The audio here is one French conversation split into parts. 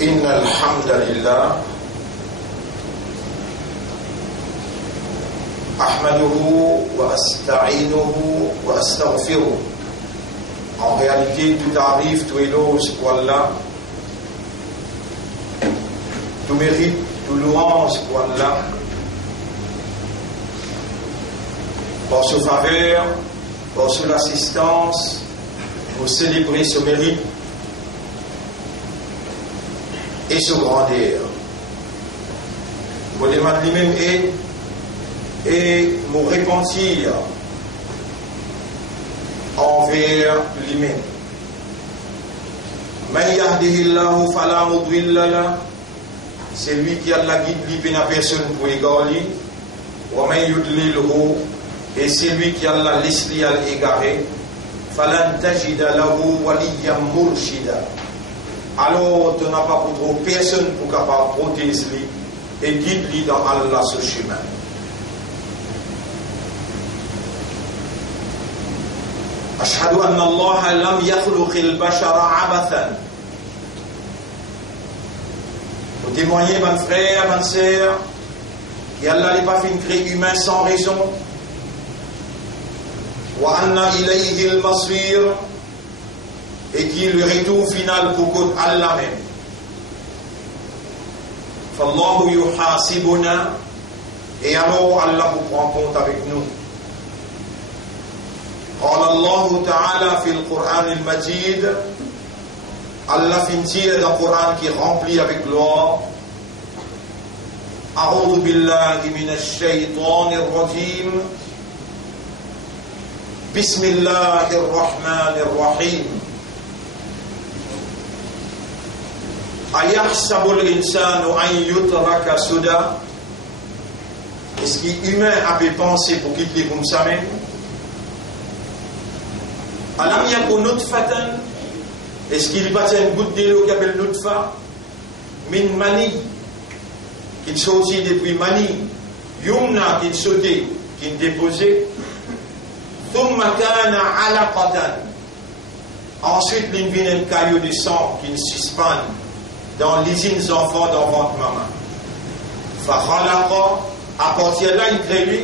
إن الحمد لله أحمده وأستعينه وأستغفره. En réalité, tout arrive, tout éloge pour Allah, tout mérite, tout louange pour Allah, pour sa faveur, pour son assistance, pour célébrer ce mérite et ce grandeur. Pour demander lui-même et me repentir envers lui-même. Man yahdihillahu fala mudilla lahu, c'est lui qui a la guide, lui n'a personne pour égarer. Wa man yudlilhu, et c'est lui qui a la laisse à l'égarer. Falan tajida lahu waliyyan murshida. Alors tu n'as pas pour trop personne pour capable protéger lui et guide lui dans Allah ce chemin. أشهد أن الله لم يخلق البشر عبثا. Vous témoignez, mon frère, ma sœur, qu'Allah n'est pas fait créer humain sans raison. وأن إليه المصير, et qui est le retour final pour Allah même. فالله يحاسبنا, et alors Allah vous prend compte avec nous. قال الله تعالى في القرآن المجيد, Allah finit dans le Coran qui est rempli avec gloire. أعوذ بالله من الشيطان الرجيم, بسم الله الرحمن الرحيم. أيحسب الإنسان أن يترك سدى, est-ce qu'il humain a pu penser pour quitter comme ça même? Alam yakun nutfatan, est-ce qu'il n'y a pas une goutte d'eau qui appelle nutfa? Min mani, qui sortit depuis mani, yumna qui sautait, qui déposait, thumma kana alaqatan, ensuite il vient un caillou de sang qui suspend dans l'usine enfants dans votre maman. Fa khalaqa, à partir de là il crée lui,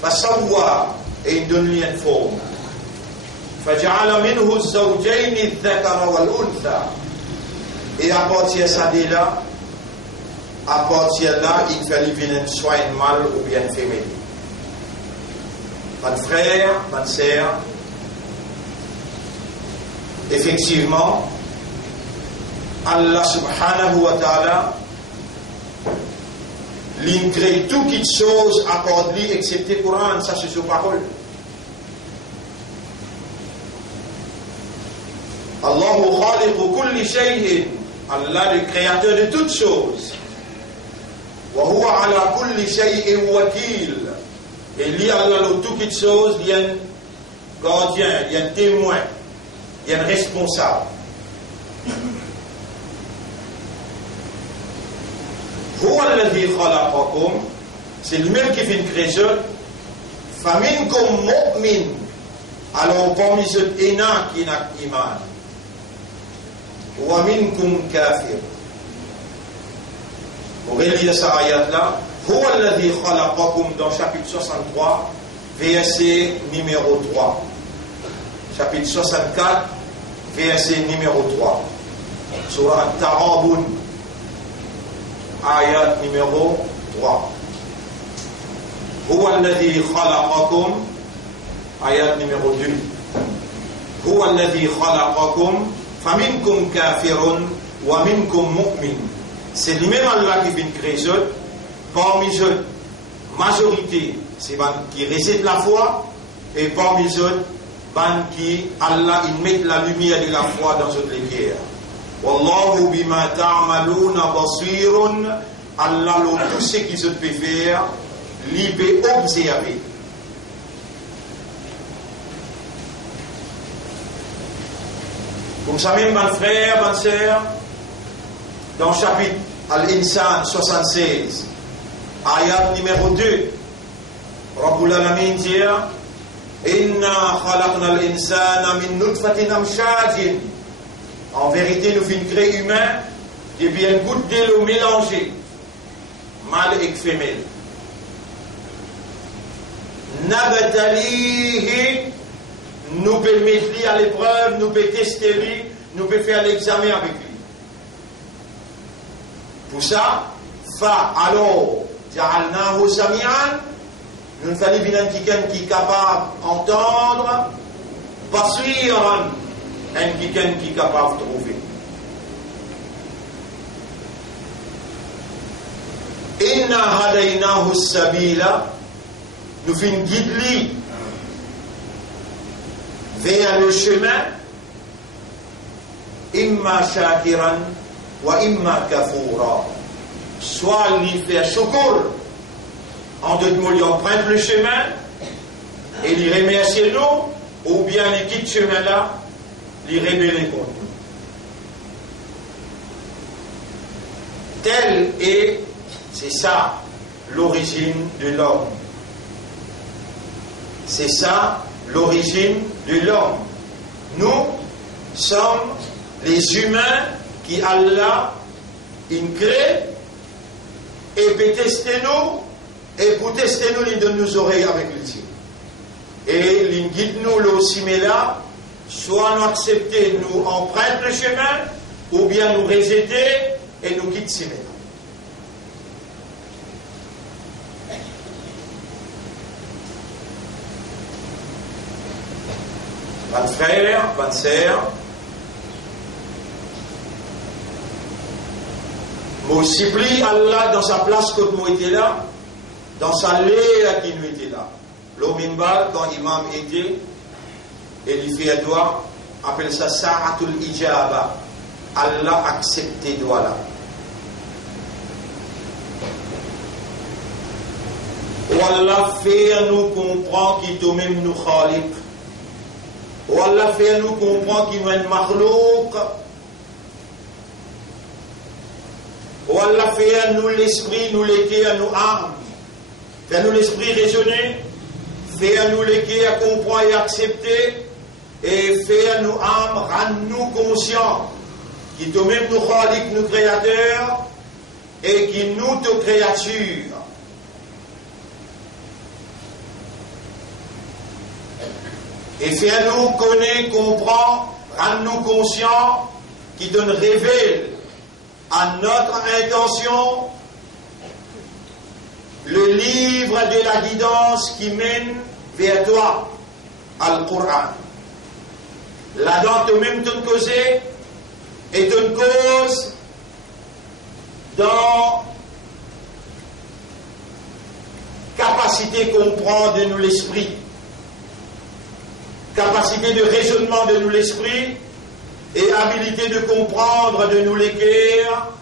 fa sawwa, et il donne lui une forme. فجعل منه الزوجين الذكر والأنثى, et à partir de ça là, à partir de là, il fait venir soit un mâle ou bien une féminin. Mon frère, ma sœur, effectivement, Allah subhanahu wa ta'ala, il crée tout qui chose à part de lui, excepté le Coran, ça c'est sa parole. Allahu khaliqu kulli shay'in, Allah le créateur de toutes choses. Wa huwa ala kulli shay'in wakil, et lui Allah le tout toutes choses, il y a un gardien, il y a un témoin, il y a un responsable. Huwa alladhi khalaqakum, c'est lui-même qui fait une création. Faminkum mu'min, alors parmi ceux qui n'a iman. ومنكم كافر. Pour relire cette ayat-là, هو الذي خلقكم dans chapitre 63, verset numéro 3. Chapitre 64, verset numéro 3. Surah At-Tarabun, ayat numéro 3. هو الذي خلقكم, ayat numéro 2. هو الذي خلقكم فَمِنْكُمْ كَافِرٌ وَمِنْكُمْ مُؤْمِنٌ. C'est lui-même Allah qui fait une création. Parmi eux, majorité, c'est qui récite la foi, et parmi eux, qui Allah il met la lumière de la foi dans notre cœur. Wallahu bima ta'maluna basirun, Allah tout ce qui se peut faire, il peut observer. Comme ça même, mon frère, ma sœur, dans le chapitre Al-Insan 76, ayat numéro 2, Rabbul Alamin dit Inna khalaqna al-insana min nutfatin amshajin. En vérité, nous fîmes créer humain et puis une goutte de l'eau mélangée, mâle et femelle. Nabatalihi, nous pouvons mettre lui à l'épreuve, nous pouvons tester lui, nous pouvons faire l'examen avec lui. Pour ça, alors, ja'alnahu sami'an, nous fallait bien quelqu'un qui est capable d'entendre, basiran, quelqu'un qui est capable de trouver. Inna hadaynahu sabila, nous faisons guide vers le chemin, imma shakiran wa imma kafura. Soit lui faire chocour, en deux mots, il emprunte le chemin et il remercie nous, ou bien il quitte ce chemin-là, il rébelle contre nous. Tel est, c'est ça, l'origine de l'homme. C'est ça, l'origine de l'homme. Nous sommes les humains qui Allah crée et peut tester nous, et pour tester nous, il donne nos oreilles avec l'outil. Et il guide nous aussi, mais là, soit nous accepter, nous emprunter le chemin, ou bien nous rejeter et nous quitter si maintenant. Bonne frère, bonne sœur, moi supplie Allah dans sa place que nous étions là, dans sa lait qui nous était là. L'Ominbal, quand l'imam était, et il fait doigt, appelle ça Sa'atul Ijaba. Allah accepte doigt là. Ou Allah fait à nous comprendre qu'il est même nous khaliq. Ou Allah fait à nous comprendre qu'il est un makhlouk. Ou Allah fait à nous l'esprit, nous l'été à nous âmes. Fait à nous l'esprit raisonner. Fait à nous l'été à comprendre et accepter. Et fait à nous âmes, rendre-nous conscients qu'il est même nous khaliq, nous créateurs. Et qu'il nous de créatures. Et faire-nous connaître, comprendre, rendre-nous conscients, qui donne révèle à notre intention le livre de la guidance qui mène vers toi, Al-Qur'an. Là-dedans, toi-même, ton causé est une cause dans capacité de comprendre de nous l'esprit. Capacité de raisonnement de nous l'esprit et habilité de comprendre de nous les cœurs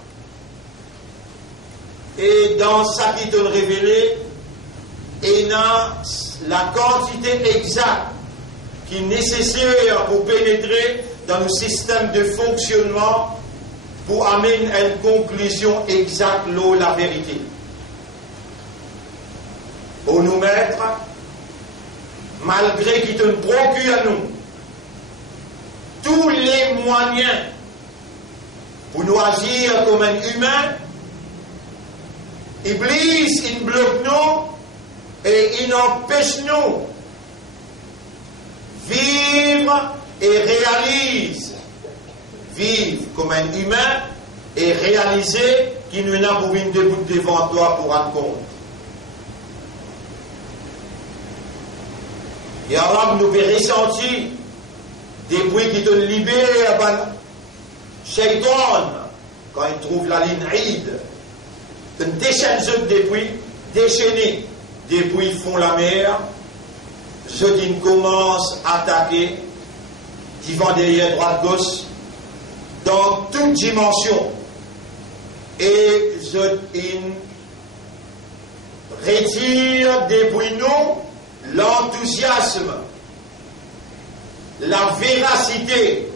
et dans ça qui te révélé et dans la quantité exacte qui est nécessaire pour pénétrer dans le système de fonctionnement pour amener à une conclusion exacte, la vérité. Pour nous mettre malgré qu'il te procure à nous tous les moyens pour nous agir comme un humain, Iblis, il bloque nous et il empêche nous vivre et réaliser. Vivre comme un humain et réaliser qu'il nous a pour une debout devant toi pour rendre compte. Ya Rab nous fait ressentir des bruits qui te libèrent par Shaitan quand il trouve la ligne Eid. Une déchaîne des bruits, déchaînés des bruits font la mer. Je dis commence à attaquer, qui vont derrière droite gauche, dans toute dimension. Et je retire des bruits nous l'enthousiasme, la véracité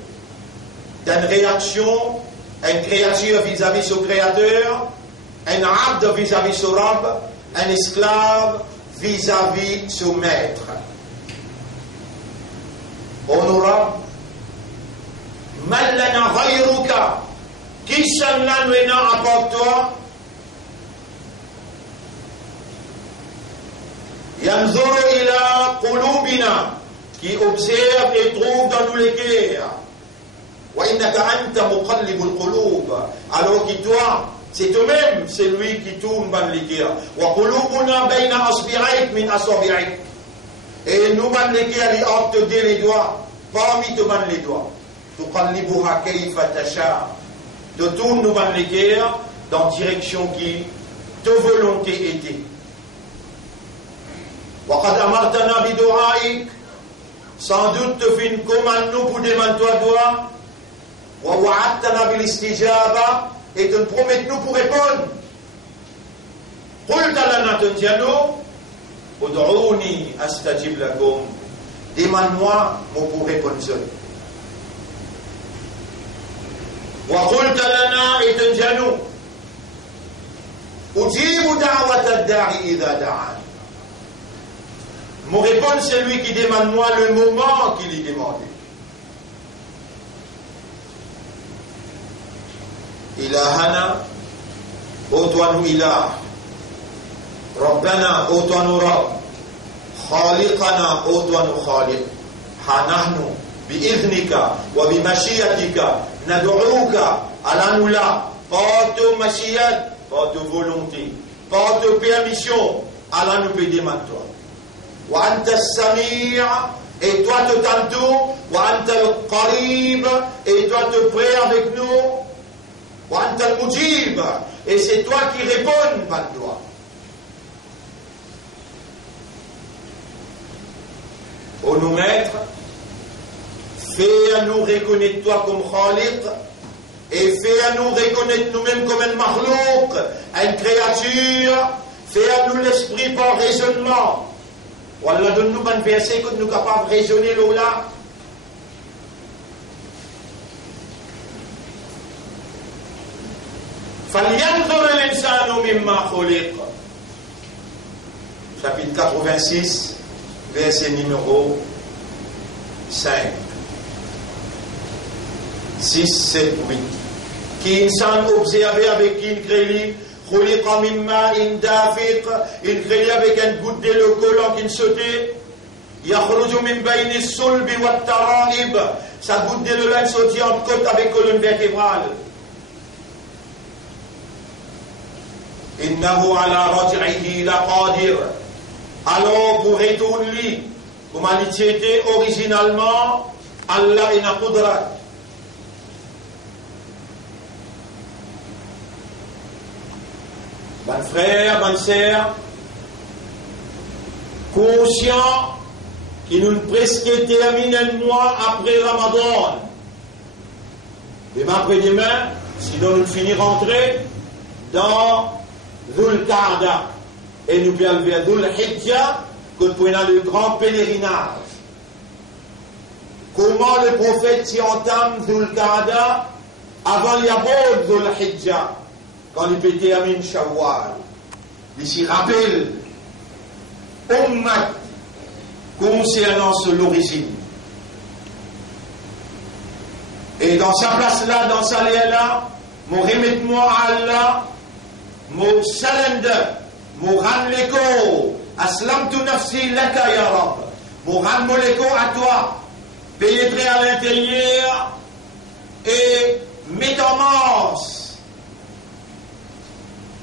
d'une réaction, une créature vis-à-vis son créateur, un abd vis-à-vis son rab, un esclave vis-à-vis son maître. Honorable, Mallana ghayruka, Qui s'en a maintenant à part toi? Yanzuru ila qulubina, qui observe et trouve dans nous les cœurs. Wa innaka anta muqallibul qulub. Alors que toi, c'est toi-même, c'est lui qui tourne dans les cœurs. Wa qulubuna bayna asbi'ik min asabi'ik. Et nous dans les cœurs, les actes de les doigts, parmi tous les doigts. Tuqallibuha kayfa tasha. De tourne nous dans les cœurs dans la direction qui ta volonté était. وقد أمرتنا بدعائك, sans doute te fin commande nous pour demander toi, ووعدتنا بالاستجابة, et te promet nous pour répondre. قلت لنا تنجلو ادعوني أستجب لكم, demande-moi, moi pour répondre seul. وقلت لنا et تنجلو أجيب دعوة الداعي إذا دعاني. Mon réponse, c'est lui qui demande moi le moment qu'il y demande. Ilahana, ô toi nous ilah. Rabbana, ô toi nous Rabb. Khaliqana, ô toi nous Khaliq. Hanahnu, bi'idhnika, wa bimashiyatika, nad'uka, alanula, par ta mashiyat, par ta volonté, par ta permission, Allah nous peut demander toi. Wa anta as-sami', et toi te t'entends, wa anta al-qarib, et toi te prêt avec nous, wa anta al-mujib, et c'est toi qui réponds par toi. Ô nos maîtres, fais à nous reconnaître toi comme Khaliq, et fais à nous reconnaître nous-mêmes comme un mahlouk, une créature, fais à nous l'esprit par raisonnement. Wallah, donne-nous un verset que nous sommes capables de raisonner là. فَلْيَنْظُرِ الْإِنسَانُ مِمَّا خُلِقَ. Chapitre 86, verset numéro 5. 6, 7, 8. Qui insan observé avec qui il crée خُلِقَ مِنْ مَاءٍ دَافِقٍ, il crée avec un goutte de l'eau collant qui sautait. يَخْرُجُ مِنْ بَيْنِ الصُّلْبِ وَالتَّرَائِبِ, sa goutte de l'eau là sautait en côte avec colonne vertébrale. إِنَّهُ عَلَى رَجْعِهِ لَقَادِرٌ, alors pour retourner comme il était originalement, Allah est na qudrat. Bon frère, bonne sœur, conscient qu'il nous presque termine un mois après Ramadan. Demain après-demain, sinon nous finirons rentrer dans Dhul Qa'da et nous allons vers Dhul Hijjah, que nous prenons le grand pèlerinage. Comment le prophète s'y entame Dhul Qa'da avant l'Yabod Dhul Hijjah? Quand il peut terminer Shawwal, il s'y rappelle Ummat concernant l'origine. Et dans sa place là, dans sa lieu là, mon remettez-moi à Allah, mon salende, mon ran l'écho, aslamtu nafsi laka ya Rab, mon ran mon l'écho à toi, pénétrer à l'intérieur et métamorphose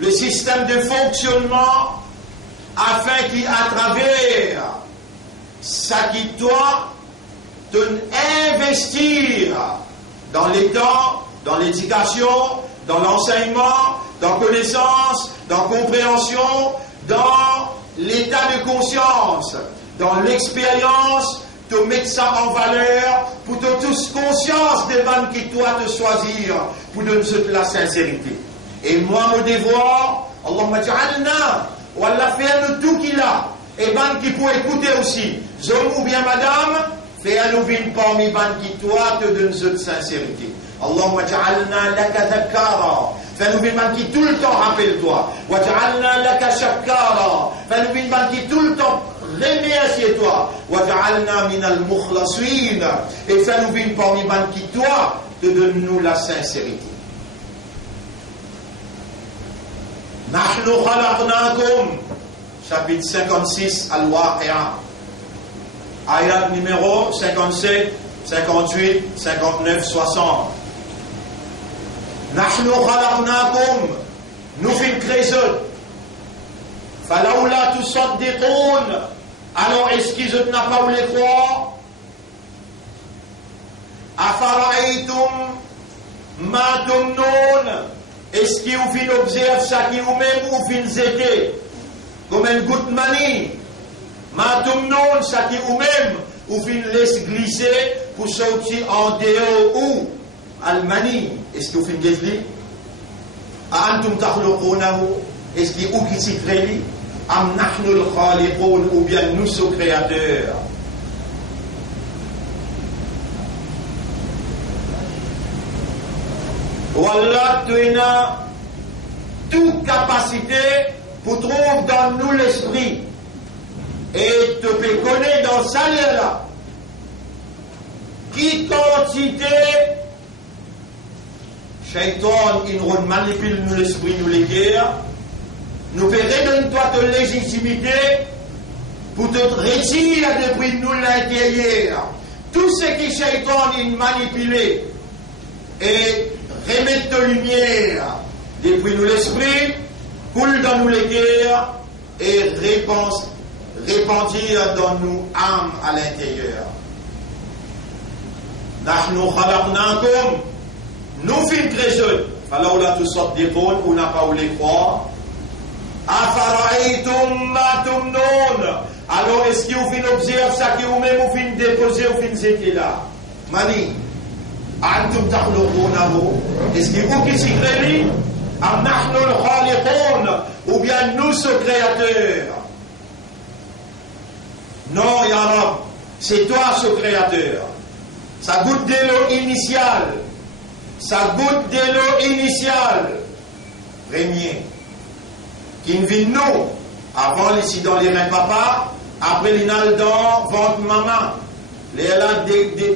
le système de fonctionnement afin qu'à travers ça qui doit te investir dans les temps, dans l'éducation, dans l'enseignement, dans connaissance, dans compréhension, dans l'état de conscience, dans l'expérience, te mettre ça en valeur pour te tous conscience des vannes qui doit te choisir pour donner la sincérité. Et moi, mon devoir, Allahumma ja'alna, ou Allah fait tout qu'il a, et ban qui peut écouter aussi, homme ou bien madame, fais-nous vivre parmi ban qui toi te donne cette sincérité. Allahumma ja'alna laka dhakkara, fais-nous vivre ban qui tout le temps rappelle-toi, wa ja'alna laka shakkara, fais-nous vivre ban qui tout le temps remercie toi, wa ja'alna minal mukhlasin, et fais-nous vivre parmi ban qui toi te donne nous la sincérité. Nahnu khalaqnakum, chapitre 56 Al-Waqi'a, ayat numéro 57, 58, 59, 60. Nahnu khalaqnakum, nous fin créés. Falaoula tusaddiqoun, alors est-ce qu'ils n'ont pas voulu croire? Afara'aytum ma tumnoun, est-ce qu'ils ont fait observer ça qui ou même ou fin zété comme un goutte mani? Ma tumnoun, ça qui ou même ou fin laisse glisser pour sortir en dehors ou al-mani, est-ce qu'ils ont fait glisser? Antum takhluqunahu, est-ce qu'il y a ou qui s'y crée? Am nahnu al-khaliqun, ou bien nous sommes créateurs? Wallah, tu as toute capacité pour trouver dans nous l'esprit et te peux connaître dans ça là qui quantité Shaitan, il nous manipule nous l'esprit, nous les guerres. Nous peut redonner toi de légitimité pour te retirer depuis nous l'intérieur. Tout ce qui Shaitan, il manipule et remettre de lumière depuis nous l'esprit, coule dans nous les guerres et répandir dans nous âme à l'intérieur. Nahnu khalaqnakum, nous fîmes très jeunes, falaoula tout sorte des bonnes, on n'a pas où les croire. Afara'aytum ma tumnoun, alors est-ce que vous fin observe ça qui vous même vous fin déposer ou fin zéter là? Mani, antum takhluqunahu, est-ce que vous qui s'y créez? Am nahnu al-khaliqun, ou bien nous sommes créateurs? Non, ya Rab, c'est toi ce créateur. Ça goûte de l'eau initiale. Ça goûte de l'eau initiale. Premier. Qui vit nous. Avant, ici dans les mains papa. Après, il y a dans ventre maman. Il y a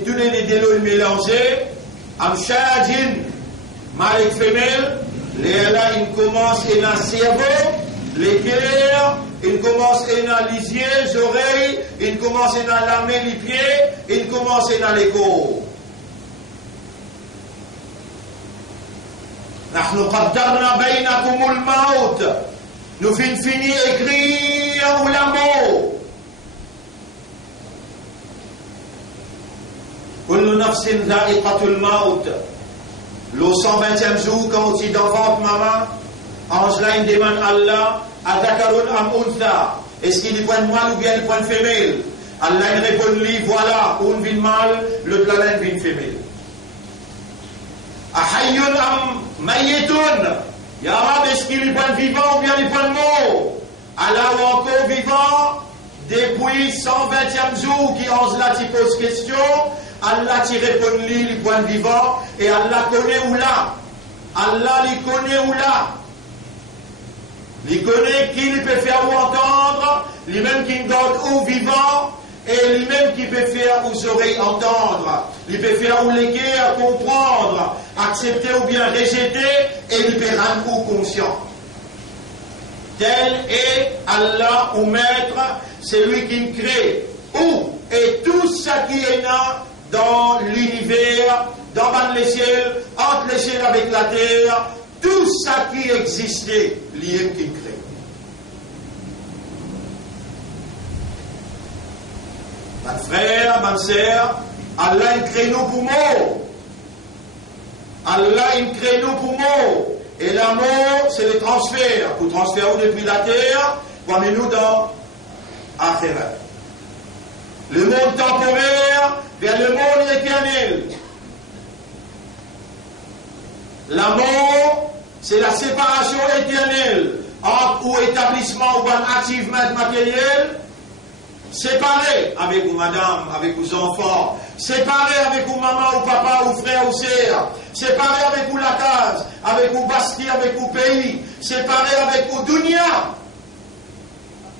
tous les l'eau mélangés. Am shadin, mâle et femelle. Il y a il commence à un cerveau. Les cœurs. Il commence à les yeux, les oreilles, il commence à la main, les pieds, il commence à l'écho. Nous qaddarna baynakum al-maut. Nous finissons écrire la mort. Kullu nafsin dha'iqatul maut. Le 120e jour, quand on dit dans votre maman, Angeline demande à Allah, Adakarun am untha, est-ce qu'il est point de mâle ou bien il point de femelle? Allah il répond lui, voilà, une vit mâle, le planète vit femelle. Ahayyun am mayitun, ya Rab, est-ce qu'il est point de vivant ou bien il point de mort? Allah ou encore vivant, depuis 120e jour qui en cela t'y pose question, Allah t'y répond lui, il point de vivant, et Allah connaît où là? Allah il connaît où là? Il connaît qui il peut faire ou entendre, lui-même qui garde ou vivant, et lui-même qui peut faire aux oreilles entendre. Il peut faire ou léguer à comprendre, accepter ou bien rejeter, et il peut rendre ou conscient. Tel est Allah ou Maître, c'est lui qui crée où et tout ce qui est là dans l'univers, dans les ciels, entre les ciels avec la terre, tout ça qui existait, lié qui crée. Mon frère, ma sœur, Allah il crée nos poumons. Allah il crée nos poumons. Et l'amour, c'est le transfert. Pour transférer depuis la terre, pour amener nous dans Akhirat. Le monde temporaire vers le monde éternel. L'amour, c'est la séparation éternelle entre ou établissement ou un achievement matériel, séparé avec vous madame, avec vos enfants, séparé avec vous maman ou papa ou frère ou sœur, séparé avec vous la case, avec vous bastille, avec vous pays, séparé avec vous dunya,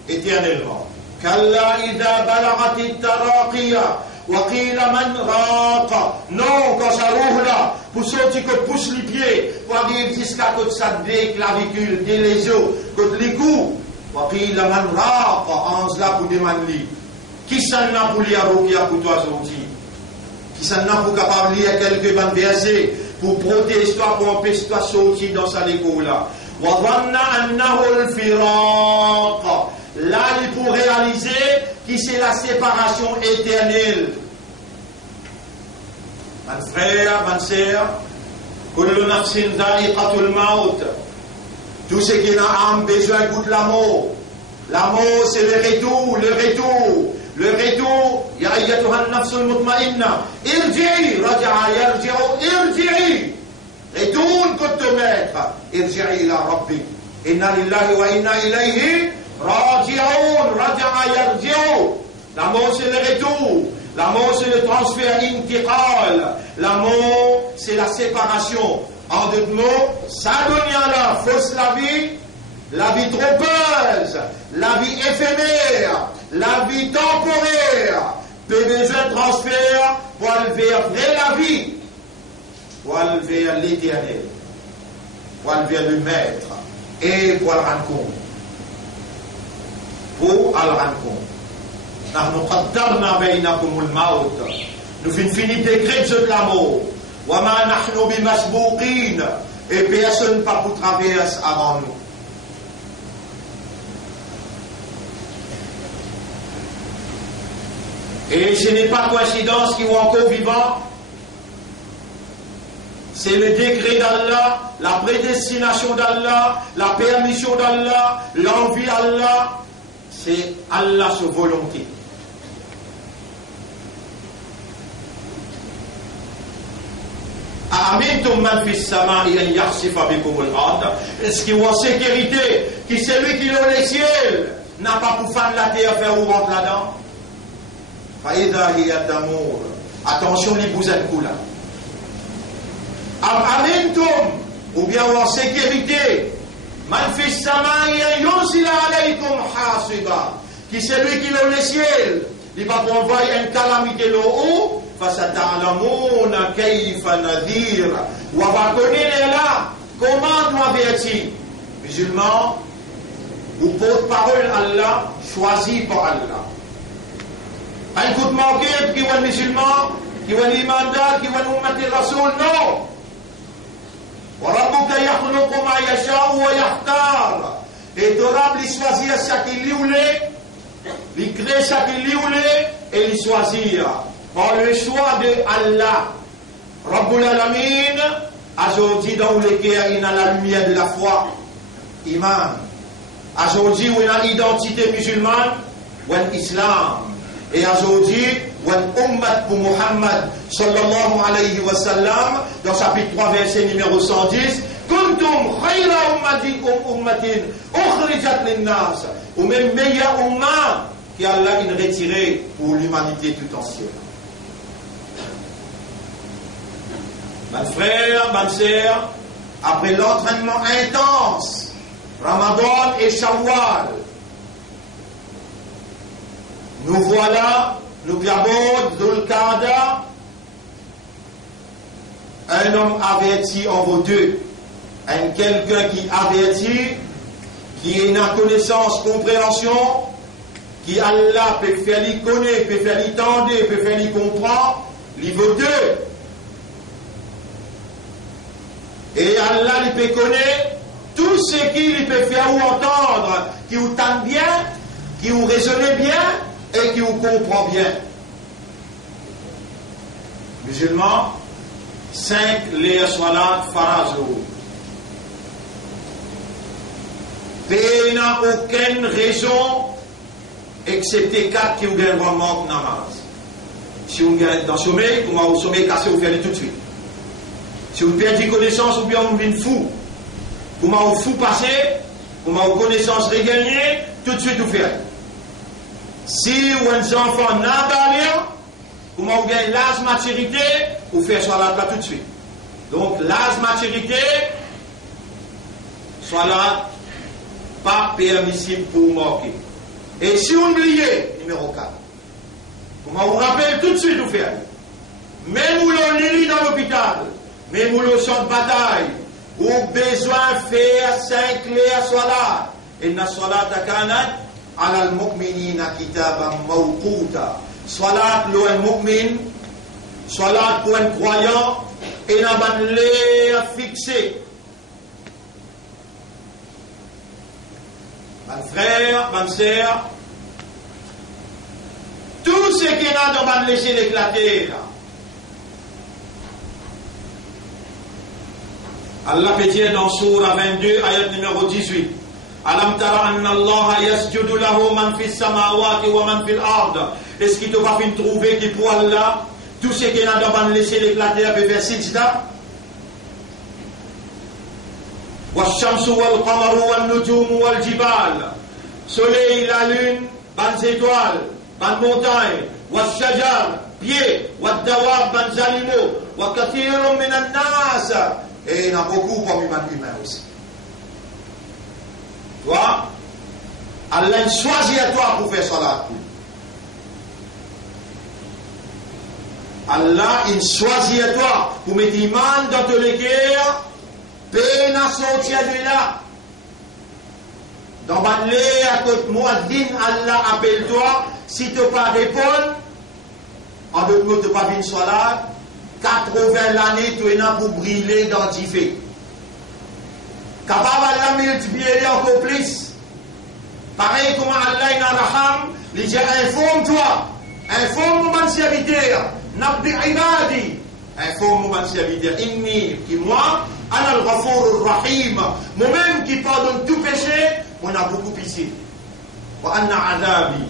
éternellement. Kalla idha balagati taraqiya وَقِيلَ مَنْ رَاقَ. Non, quand ça roule là, pour sortir que pousse les pieds, pour arriver jusqu'à côté ça des clavicules, des les os, côté les coups. وَقِيلَ مَنْ رَاقَ. En cela pour demander. Qui s'en a pour lire pour toi aujourd'hui? Qui s'en a pour capable lire quelques bandes versets pour protéger toi, pour empêcher toi de sortir dans sa école là. وَظَنَّ أَنَّهُ الْفِرَاقَ. Là, il faut réaliser que c'est la séparation éternelle. Mon frère, ma sœur, كُلُّ نَفْسٍ ذَائِقَةُ الْمَوْتِ. Tout ce qui a âme besoin goûte la mort. La mort, c'est le retour, le retour. Le retour, ya ayyatuha an-nafs al-mutma'inna, irji'i, raja'a yarji'u, irji'i. Retourne contre ton maître, irji'i ila rabbi. Inna lillahi wa inna ilayhi raji'un, raja'a yarji'u. La mort, c'est le retour. La mort, c'est le transfert intiqal. La mort, c'est la séparation. En deux mots, ça dunya là, fausse la vie trompeuse, la vie éphémère, la vie temporaire, peut besoin de transfert pour aller vers la vie, pour aller vers l'éternel, pour aller vers le maître et pour le rendre compte. Pour aller rendre compte. Nous finissons d'écrire ce l'amour. Et personne pas pour traverser avant nous. Et ce n'est pas coïncidence qu'ils sont encore vivants. C'est le décret d'Allah, la prédestination d'Allah, la permission d'Allah, l'envie d'Allah. C'est Allah sa volonté. Est-ce qu'il y a en sécurité qui c'est lui qui est le ciel n'a pas pour faire la terre faire où rentre là-dedans? Attention les bousettes coula. Amintum ou bien en sécurité. Qui c'est lui qui est le ciel? Il va envoyer une calamité là-haut. فَسَتَعْلَمُونَ كَيْفَ نَذِيرٌ. On va connaître là comment nous avertir. Musulmans, ou porte-parole Allah, choisi par Allah. Un coup de manqué qui est un musulman, qui est un imanda, qui est un ummati rasoul, non. وَرَبُّكَ يَخْلُقُ مَا يَشَاءُ وَيَخْتَارُ. Et Torah, il choisit ce qu'il voulait, il crée ce qu'il voulait, et il choisit. Par le choix de Allah, Rabbul Alamin, aujourd'hui dans lequel il y a la lumière de la foi, Iman. Aujourd'hui où il y a l'identité musulmane, ou l'islam. Et aujourd'hui, où l'ummat pour Muhammad, sallallahu alayhi wa sallam, dans chapitre 3, verset numéro 110, Kuntum khayra ummatin, ukhrijat linnas, ou même meilleur umma, qui Allah il retiré pour l'humanité tout entière. Mes frères, mes sœurs, après l'entraînement intense, Ramadan et Shawwal, nous voilà, nous avons Dhul Qa'da, un homme averti en vos deux, quelqu'un qui avertit, qui a une connaissance, compréhension, qui Allah peut faire lui connaître, peut faire lui tendre, peut faire lui comprendre, niveau 2. Et Allah il peut connaître tout ce qu'il peut faire ou entendre, qui vous tente bien, qui vous raisonne bien et qui vous comprend bien. Musulmans, 5 les salat farazo. Il n'y a aucune raison, excepté 4 qui vous gagnent vraiment namaz. Si vous gagnez dans le sommeil, vous avez le sommeil cassé, vous faites tout de suite. Si vous perdez connaissance ou bien vous venez fou, vous m'avez fou passé, vous m'avez connaissance regagnée, tout de suite vous faites. Si vous avez un enfant n'a pas l'air, vous m'avez gagné l'âge maturité, vous faites soit là tout de suite. Donc l'âge maturité, soit là, pas permissible pour vous manquer. Et si vous oubliez, numéro 4. On vous rappelle tout de suite où faire. Même où l'on lit dans l'hôpital, même où l'on champ de bataille, ou besoin de faire 5 clairs salat. Inna salata kanat ala al-mu'minina kitaban mawquta. Salat lo al-mu'min, salat pour un croyant, et n'a pas l'air fixé. Mon frère, ma sœur, tout ce qui est là, on va laisser l'éclater. Allah peut dire dans Surah 22, ayat numéro 18. Alam tara anna Allah yasjudu lahu man fis samawati wa man fil ard. Est-ce qu'il te va faire trouver qu'il pour Allah, tout ce qui est là, on va laisser l'éclater peut faire sijda? والشمس والقمر والنجوم والجبال. Soleil, la lune, bonnes étoiles, bonnes montagnes, والشجر, pieds, والدواب, bonnes animaux, وكثير من الناس. Et il y en a beaucoup parmi les humains aussi. Toi, Allah choisit à toi pour faire salat. Allah il choisit à toi pour mettre iman dans tous les guerres. Peine à sortir de là. Dans Banlé, à côté de Mouadine, Allah appelle-toi. Si tu ne pas répondre, en d'autres mots, tu ne pas venir sur là, 80 l'année, tu es là pour briller dans le feu. Capable Allah multiplier encore plus. Pareil comme Allah il a raham, il dit informe-toi. Informe mon serviteur. Nabbi ibadi. Informe mon serviteur. Inni, qui moi, Ana al-Ghafour al-Rahim, moi-même qui pardonne tout péché, on a beaucoup pissé. Wa anna adabi.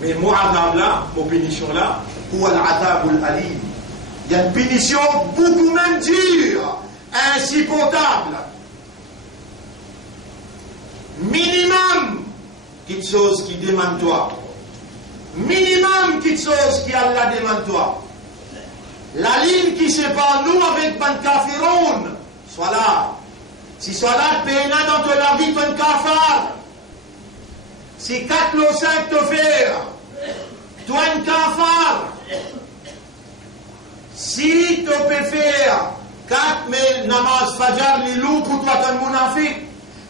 Mais mon adab là, mon punition là, ou al-adab al-alim. Il y a une punition beaucoup même dure, insupportable. Minimum, quelque chose qui demande toi. Minimum, quelque chose qui Allah demande toi. La ligne qui sépare nous avec Ben Kafiroun, soit là. Si soit là, péna dans ton la vie, Ben Kafar. Si 4 ou 5 te faire, toi un Kafar. Si tu peux faire 4000 namaz fajar, les loups pour toi, tu es munafik.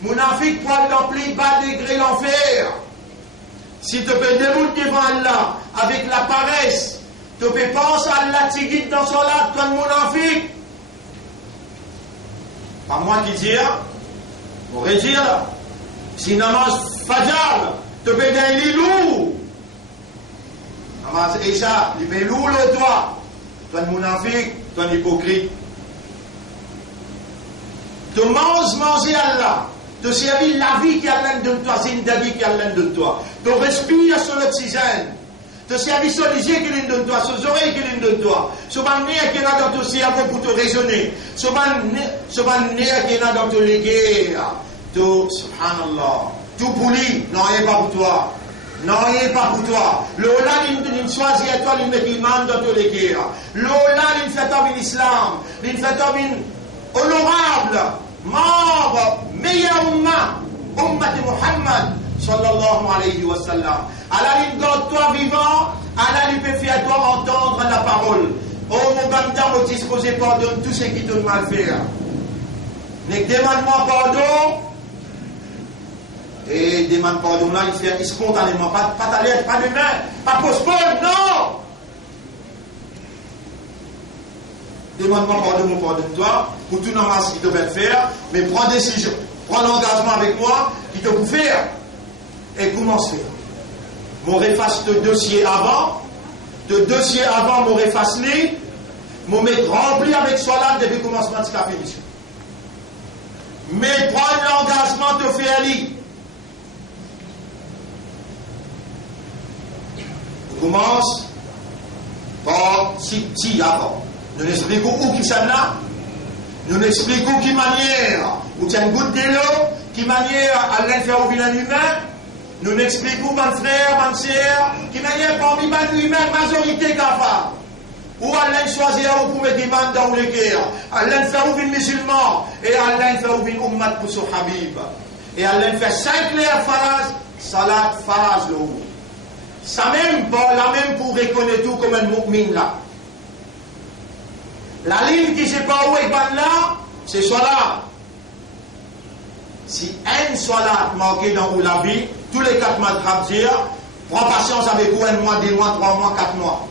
Munafik pour le plus bas degré l'enfer. Si tu peux démonter devant Allah avec la paresse, tu peux penser à Allah qui guide dans son lap, toi, mon munafik. Pas moi qui dis, on va dire, si namaz fajar, tu peux gagner les loups. Namaz Isha, il fait loup le toi. Toi, le munafik, toi, l'hypocrite. Tu manger Allah. Tu servir la vie qui a l'un de toi, c'est une vie qui a l'un de toi. Tu respires sur l'oxygène. Tu servir sur les yeux qui l'un de toi, sur les oreilles qui l'un de toi, sur le nez qui est là dans ton cerveau pour te raisonner, sur le nez qui est là dans ton légué. Tu, subhanallah, tout poli, non, il n'est pas pour toi. Non, il n'est pas pour toi. L'Ola, il choisit à toi, il met l'imam dans ton légué. L'Ola, il fait comme l'islam, il fait comme honorable. Membre, meilleur umma de Muhammad sallallahu alayhi wa sallam. Allah il garde toi vivant, Allah il peut faire toi entendre la parole. Oh mon bandam, au disposé pardonne tout ce qui te mal faire. Ne demande-moi pardon. Et demande pardon là, il fait spontanément, pas ta lettre, pas de main, pas postpone, non. Demande-moi pardon, pardonne-toi, pour tout namaz qui te va faire, mais prends décision, prends l'engagement avec moi, qui te peut faire, et commence faire. Mon réface de dossier avant, mon réface li, mon mettre rempli avec solat depuis le commencement de ce café. Mais prends l'engagement de faire li. Commence par si avant. Nous expliquons où qui s'en là. Nous expliquons qui manière. Où tu as une goutte de l'eau, qui manière à l'intérieur au vilain humain. Nous expliquons, mon frère, ma sœur, qui manière parmi les humains, majorité capable. Ou Allah choisit pour mettre des mains dans le cœur. Allah fait ouvrir musulman. Et Allah fait ouvrir ummat pour son habib. Et Allah fait 5 clairs faraz, salat faraz le haut. Ça même, pas la même pour reconnaître tout comme un mu'min là. La ligne qui c'est pas où est là, c'est salat. Si un salat manqué dans la vie, tous les 4 mois de Rabzir, prends patience avec vous, 1 mois, 2 mois, 3 mois, 4 mois.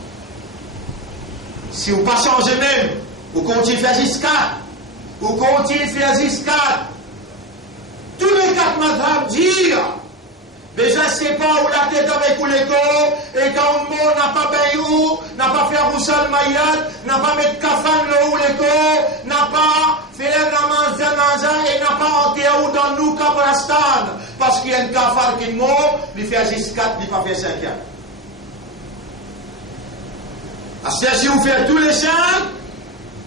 Si vous pas changez même, vous continuez à faire jusqu'à 4, vous continuez à faire jusqu'à 4, tous les 4 mois de Rabzir, mais je ne sais pas où la tête avec où les corps, et quand le monde n'a pas payé où, n'a pas fait roussal maïat, n'a pas mis kafan là où les corps, n'a pas fait un namaz janaza et n'a pas enterré où dans nous Kabrastan, parce qu'il y a un kafar qui est mort, il fait 6-4, il n'a pas fait 5 ans. C'est si vous faites tous les 5,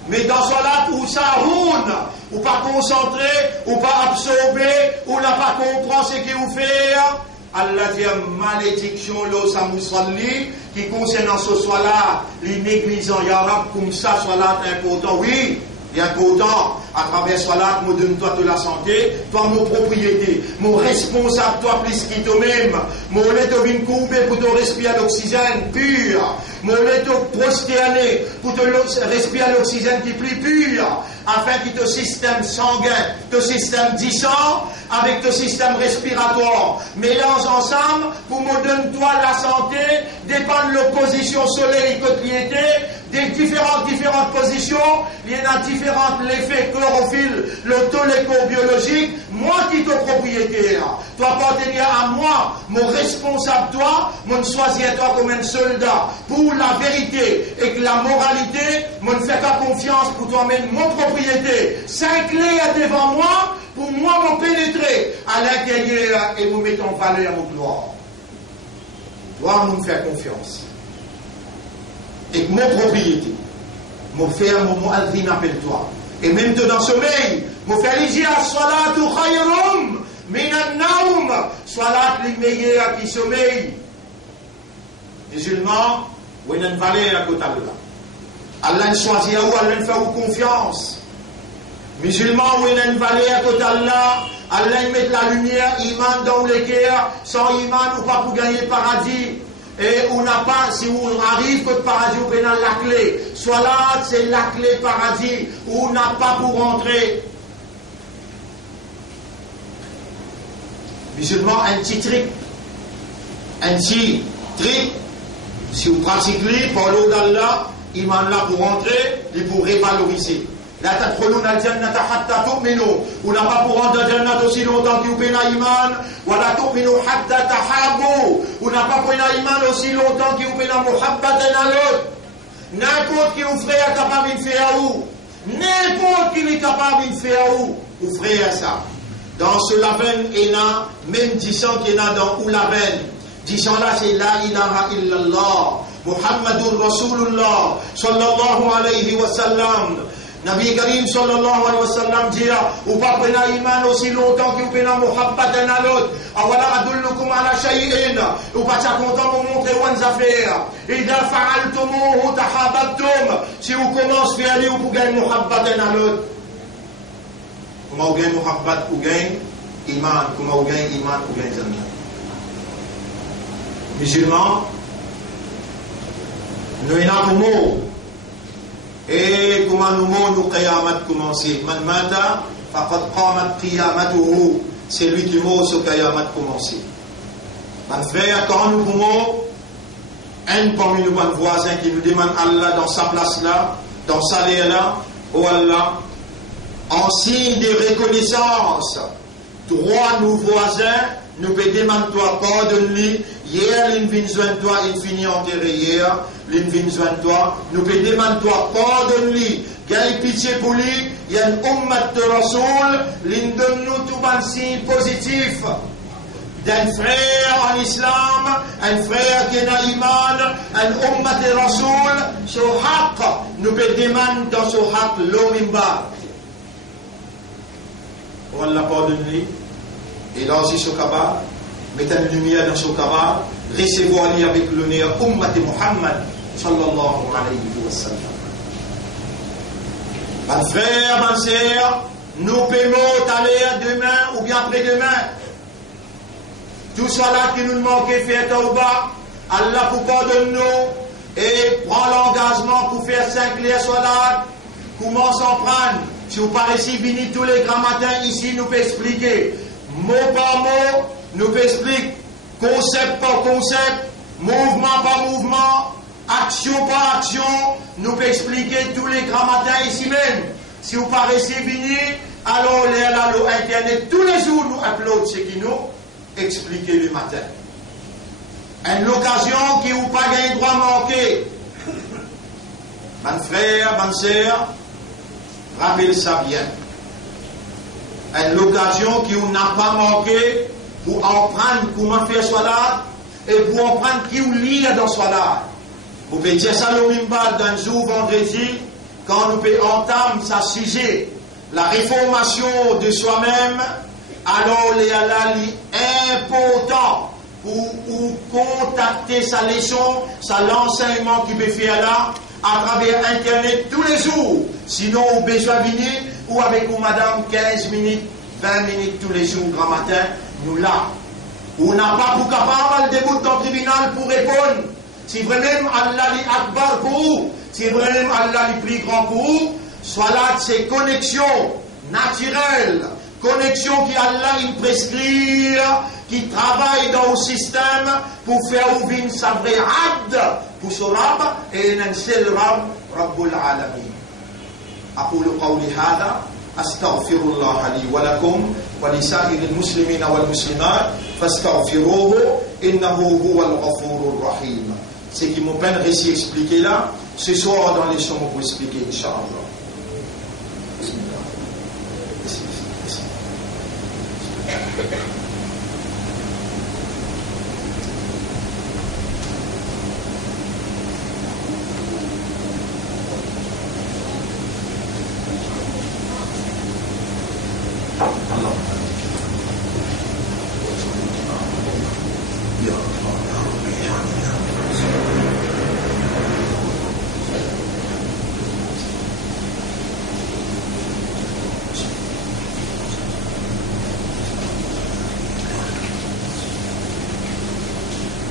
mais dans salat où ça roule, ou pas concentré, ou pas absorbé, ou n'a pas compris ce qu'il vous fait, Allah dit malédiction lo samusalli qui concerne ce salat, les négligents, ya Rab, comme ça, salat important, oui, il est important. À travers salat, me donne-toi de la santé, toi mon propriété, mon responsable, toi plus qui toi-même, mon lait te vient couper pour te respirer l'oxygène pur, mon lait te prosterner pour te respirer l'oxygène qui est plus pur, afin que ton système sanguin, ton système disant, avec ton système respiratoire, mélange ensemble pour me donner toi la santé, dépend de l'opposition soleil que tu étais, des différentes positions, il y en a différents effets chlorophylle, l'auto-léco-biologique, moi qui te propriétaire, toi appartenir à moi, mon responsable toi, mon choisir toi comme un soldat, pour la vérité et que la moralité, mon fait pas confiance pour toi-même, mon propriété, 5 clés devant moi, pour moi me pénétrer à l'intérieur et me mettre en valeur mon gloire. Toi, me faire confiance. Et que mon propriété, mon frère, mon mu'adhin appelle-toi. Et même dans le sommeil, mon frère, il dit à salatu khayrum minan naum, salat les meilleurs qui sommeillent. Musulmans, vous avez une valeur à côté de là. Allah choisit à vous, Allah fait vous confiance. Musulmans, vous avez une valeur à côté de là. Allah met la lumière, iman dans les cœurs. Sans iman, ou pas pour gagner le paradis. Et on n'a pas, si on arrive que le paradis, on prend la clé. Soit là, c'est la clé paradis, où on n'a pas pour rentrer. Musulman, un petit trick. Si vous pratiquez, par l'eau d'Allah, il m'a là pour rentrer, et pour revaloriser. La tadkhulun al-jannata hatta tu'minu. On n'a pas pour rentrer dans le jannat aussi longtemps que vous payez l'iman. Wa la tu'minu hatta tahabu. On n'a pas pour l'iman aussi longtemps que vous payez la muhabbatan à l'autre. N'importe qui vous frère est capable de faire à vous. N'importe qui est capable de faire à vous. Vous frère ça. Dans ce laven, il y a même 10 ans qu'il y a dans ou laven. 10 ans là, c'est la ilaha illallah. Muhammadur Rasulullah. Sallallahu alayhi wa sallam. Nabi Karim sallallahu alayhi wa sallam dit ou pas prendre iman aussi longtemps que vous prenez muhabbatan à l'autre. Awala adullukum ala shay'in. Ou pas ça content de montrer une affaire. Idha fa'altumuhu tahabbtum. Si vous commencez à aller pour gagner muhabbatan à l'autre. Comment vous gagnez muhabbat ou gagnez iman? Comment vous gagnez iman ou gagnez jannah? Musulmans, nous avons un mot. Et comment nous nous qiyamat commencer? Man mata faqad qamat qiyamatuhu. C'est lui qui mort ce qiyamat commencer. Man frère, quand nous pouvons, un parmi nos voisins qui nous demande Allah dans sa place là, dans sa salaire là, oh Allah, en signe de reconnaissance, droit nos voisins, nous peut demander toi pardonne-lui. Hier, l'une vient joindre toi, il finit enterré hier. L'une vient joindre toi, nous peut demander toi pardonne-lui. Gagne pitié pour lui. Il y a une ummat de Rasoul. L'une donne-nous tout un signe positif d'un frère en islam, un frère qui est dans l'iman, un ummat de Rasoul. Ce haq, nous peut demander dans ce haq l'omimba. On l'a pardonné. Et là aussi, ce kabar. Mettez une lumière dans son cabal, recevez-lui avec l'honneur Ummat Muhammad sallallahu alayhi wa sallam. Mes frères, mes sœurs, nous pouvons aller demain ou bien après-demain. Tout cela qui nous manque, faire tauba, Allah pour pardonner nous et prend l'engagement pour faire 5 liens solat. Comment s'en prendre? Si vous paraissez venir tous les grands matins ici, nous peut expliquer mot par mot, nous peut expliquer concept par concept, mouvement par mouvement, action par action, nous peut expliquer tous les grands matins ici même. Si vous paraissez venir, alors là, Internet, tous les jours nous upload ce qui nous explique le matin. Une occasion qui vous pas gagné droit manquer. Mon frère, ma soeur, rappelez ça bien. Une occasion qui vous n'a pas manqué pour apprendre comment faire salat et pour apprendre qui vous lit dans salat. Vous pouvez dire ça le même d'un jour vendredi quand nous pouvons entamer sa sujet, la réformation de soi-même. Alors il est important pour contacter sa leçon, l'enseignement qu'il peut faire là à travers Internet tous les jours. Sinon, on peut besoin de venir ou avec vous, madame, 15 minutes, 20 minutes tous les jours, grand matin, nous là. On n'a pas pour capable de début dans le tribunal pour répondre. Si vraiment Allah est akbar pour vous, si vraiment Allah est plus grand pour vous, soit là, c'est connexion naturelle, connexion qui Allah il prescrit, qui travaille dans le système pour faire ouvrir sa vraie ad pour ce rab et un seul rab, Rabbul Alamin. أقول قولي هذا أستغفر الله لي ولكم ولسائر المسلمين والمسلمات فاستغفروه إنه هو الغفور الرحيم. Ce qui m'ont peine réussi à expliquer là, ce soir dans les chambres pour expliquer, Inch'Allah.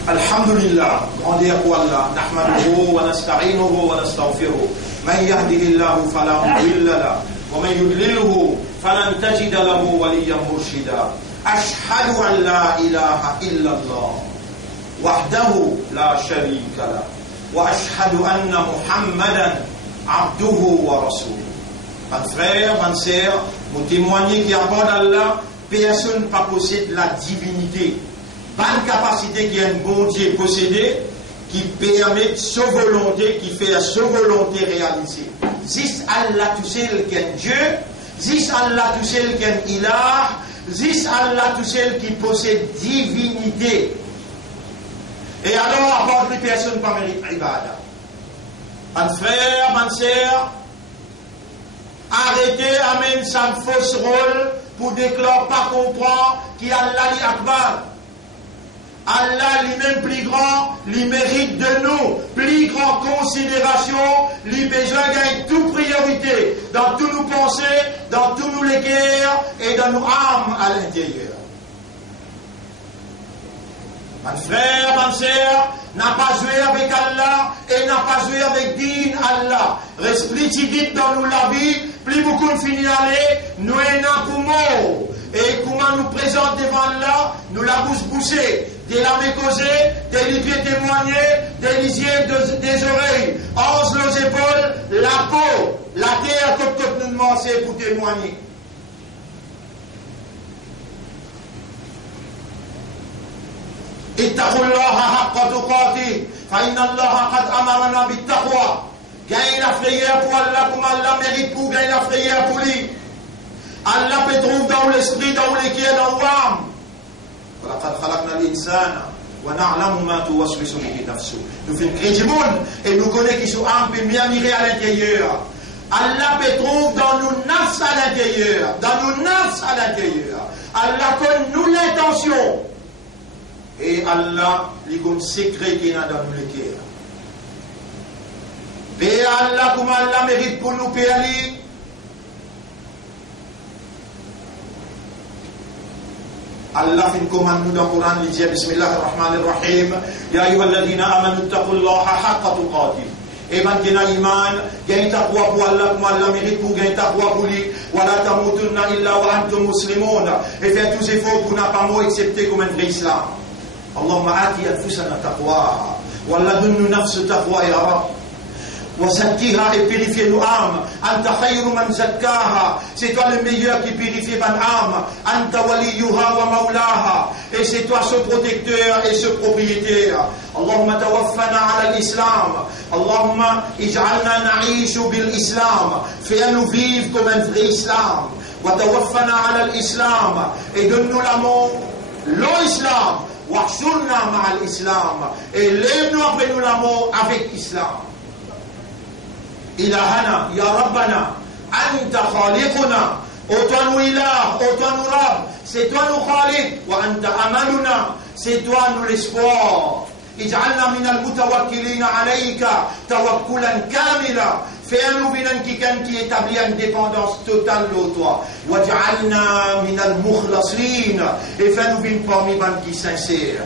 الحمد لله grandeur pour Allah نحمده ونستعينه ونستغفره من يهده الله فلا مضل له ومن يضلله فلن تجد له وليا مرشدا أشهد أن لا إله إلا الله وحده لا شريك له وأشهد أن محمدا عبده ورسوله. Mon frère, ma sœur, vous témoignez qu'il y a pas d'Allah, personne ne possède la divinité. Pas une capacité qui est un bon Dieu possédé, qui permet sa volonté, qui fait sa volonté réaliser. Juste Allah tout seul qui est Dieu, juste Allah tout seul qui est Ilah, juste Allah tout seul qui possède divinité. Et alors, à part les personnes pas méritent l'ibada. Mon frère, ma sœur, arrêtez à même sa fausse rôle pour déclarer pas comprendre qu'il Allah est Akbar. Allah lui-même plus grand, lui mérite de nous plus grande considération, lui besoin gagne toute priorité dans tous nos pensées, dans tous nos guerres et dans nos âmes à l'intérieur. Mon frère, ma sœur, n'a pas joué avec Allah et n'a pas joué avec Din Allah. Resplit dans nous la vie, plus beaucoup de finir aller, nous en pour mort. Et comment nous présente devant Allah, nous la bouche bouchée, des lames causées, des lipiers témoignés, des lisières des oreilles, onze nos épaules, la peau, la terre, tout nous demandons pour témoigner. اتقوا الله حق تقاته فإن الله قد أمرنا بالتقوى. Gagne la frayeur pour Allah comme Allah mérite pour gagner la frayeur pour lui. Allah peut trouver dans l'esprit, dans le cœur, dans l'âme. وَلَقَدْ خَلَقْنَا الْإِنسَانَ وَنَعْلَمُ مَا تُوَسْوِسُ بِهِ نَفْسُهُ. Nous faisons créer du monde et nous connaissons qui sont âmes et bien mirés à l'intérieur. Allah peut trouver dans nos nafs à l'intérieur, dans nos nafs à l'intérieur. Allah connaît nous l'intention. Et Allah, il comme secret qu'il y a dans le cœur. Et Allah, comme Allah mérite pour nous payer. Allah fin commande nous dans le Coran, il dit Bismillahir Rahmanir Rahim, Ya ayyuhalladhina amanu taqullaha haqqa tuqatih. Et man qui a iman, gagne taqwa pour Allah, comme Allah mérite pour gagner taqwa pour lui, wa la tamutunna illa wa antum muslimun. Et faire tous efforts pour n'a pas mot excepté comme un vrai islam. Allahumma ati anfusana taqwa. Wallah donne-nous nafs taqwa ya Rab. وزكيها et purifie nos âmes. Anta khayru man zakkaha. C'est toi le meilleur qui purifie mon âme. Anta waliyuha wa maulaha. Et c'est toi ce protecteur et ce propriétaire. Allahumma tawaffana ala l'islam. Allahumma ij'alna na'ishu bil islam. Fais-nous vivre comme un vrai islam. Wa tawaffana ala l'islam. Et donne-nous l'amour, l'islam. Wahshurna ma'al islam. Et lève-nous après nous l'amour avec l'islam. إلهنا يا ربنا أنت خالقنا أوتوا إله أوتوا رب c'est toi nous خالق وأنت أملنا c'est toi nous l'espoir اجعلنا من المتوكلين عليك توكلا كاملا fais-nous venir quelqu'un qui établit une dépendance totale de toi واجعلنا من المخلصين et fais-nous venir parmi les qui sincères.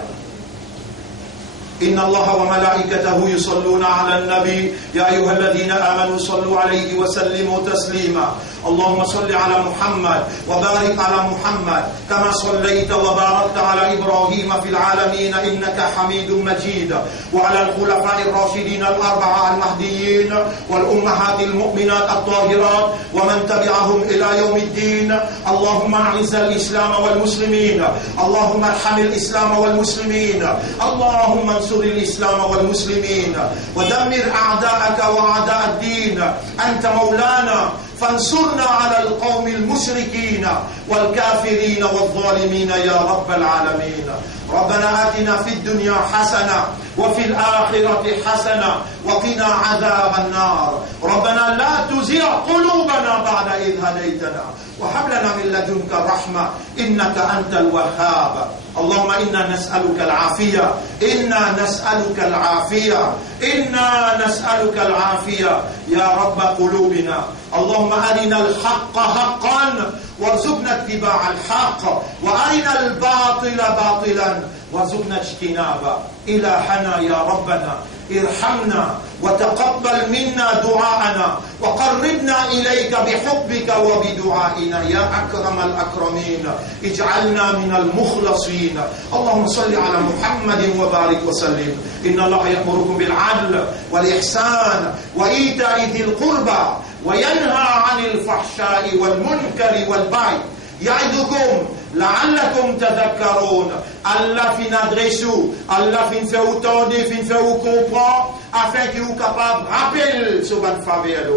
إن الله وملائكته يصلون على النبي يا أيها الذين آمنوا صلوا عليه وسلموا تسليما اللهم صل على محمد وبارك على محمد كما صليت وباركت على إبراهيم في العالمين إنك حميد مجيد وعلى الخلفاء الراشدين الأربعة المهديين والأمهات المؤمنات الطاهرات ومن تبعهم إلى يوم الدين اللهم أعز الإسلام والمسلمين اللهم ارحم الإسلام والمسلمين اللهم انصر الإسلام والمسلمين ودمر أعداءك وأعداء الدين أنت مولانا فانصرنا على القوم المشركين والكافرين والظالمين يا رب العالمين ربنا آتنا في الدنيا حسنة وفي الآخرة حسنة وقنا عذاب النار ربنا لا تزغ قلوبنا بعد إذ هديتنا وهب لنا من لدنك رحمة إنك أنت الوهاب اللهم إنا نسألك العافية إنا نسألك العافية إنا نسألك العافية يا رب قلوبنا اللهم أرنا الحق حقا وارزقنا اتباع الحق وأرنا الباطل باطلا وارزقنا اجتنابه إلهنا يا ربنا ارحمنا وتقبل منا دعاءنا وقربنا إليك بحبك وبدعائنا يا أكرم الأكرمين اجعلنا من المخلصين اللهم صل على محمد وبارك وسلم إن الله يأمركم بالعدل والإحسان وإيتاء ذي القربى وينهى عن الفحشاء والمنكر والبغي يعظكم لعلكم تذكرون Allah fin adresse vous, Allah fin fait vous tendre, fin fait vous comprendre, afin que vous capable rappel sur votre faveur.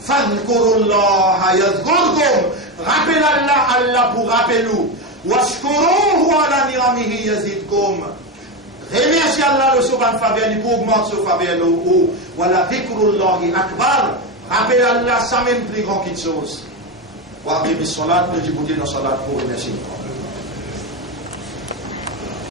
Fadhkurullaha yadhkurkum. Rappel Allah, Allah pour rappeler vous. Washkuruhu ala ni'amihi yazidkum. Remerciez Allah sur votre faveur, pour augmenter sur faveur. Wala dhikrullahi akbar. Rappel Allah, ça même plus grand qu'une chose. Wa aqimi salat, nous disons dans salat pour remercier.